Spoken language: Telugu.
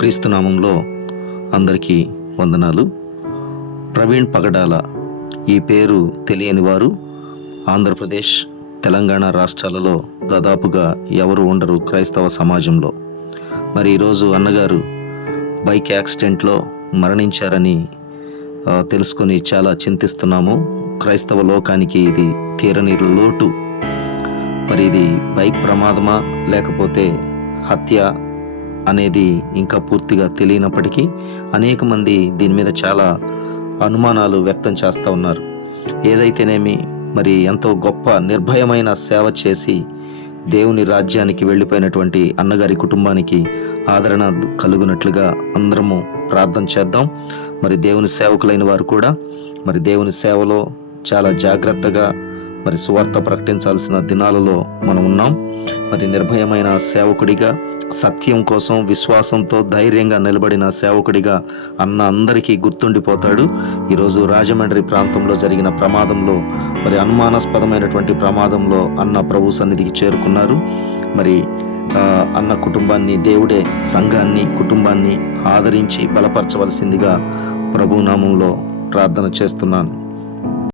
క్రీస్తునామంలో అందరికీ వందనాలు. ప్రవీణ్ పగడాల ఈ పేరు తెలియని వారు ఆంధ్రప్రదేశ్ తెలంగాణ రాష్ట్రాలలో దాదాపుగా ఎవరు ఉండరు క్రైస్తవ సమాజంలో. మరి ఈరోజు అన్నగారు బైక్ యాక్సిడెంట్లో మరణించారని తెలుసుకొని చాలా చింతిస్తున్నాము. క్రైస్తవ లోకానికి ఇది తీరని లోటు. మరి ఇది బైక్ ప్రమాదమా లేకపోతే హత్య అనేది ఇంకా పూర్తిగా తెలియనప్పటికీ అనేక మంది దీని మీద చాలా అనుమానాలు వ్యక్తం చేస్తూ ఉన్నారు. ఏదైతేనేమి మరి ఎంతో గొప్ప నిర్భయమైన సేవ చేసి దేవుని రాజ్యానికి వెళ్ళిపోయినటువంటి అన్నగారి కుటుంబానికి ఆదరణ కలుగునట్లుగా అందరము ప్రార్థన చేద్దాం. మరి దేవుని సేవకులైన వారు కూడా మరి దేవుని సేవలో చాలా జాగ్రత్తగా మరి సువార్త ప్రకటించాల్సిన దినాలలో మనం ఉన్నాం. మరి నిర్భయమైన సేవకుడిగా సత్యం కోసం విశ్వాసంతో ధైర్యంగా నిలబడిన సేవకుడిగా అన్న అందరికీ గుర్తుండిపోతాడు. ఈరోజు రాజమండ్రి ప్రాంతంలో జరిగిన ప్రమాదంలో మరి అనుమానాస్పదమైనటువంటి ప్రమాదంలో అన్న ప్రభు సన్నిధికి చేరుకున్నారు. మరి అన్న కుటుంబాన్ని దేవుడే సంఘాన్ని కుటుంబాన్ని ఆదరించి బలపరచవలసిందిగా ప్రభు నామంలో ప్రార్థన చేస్తున్నాను.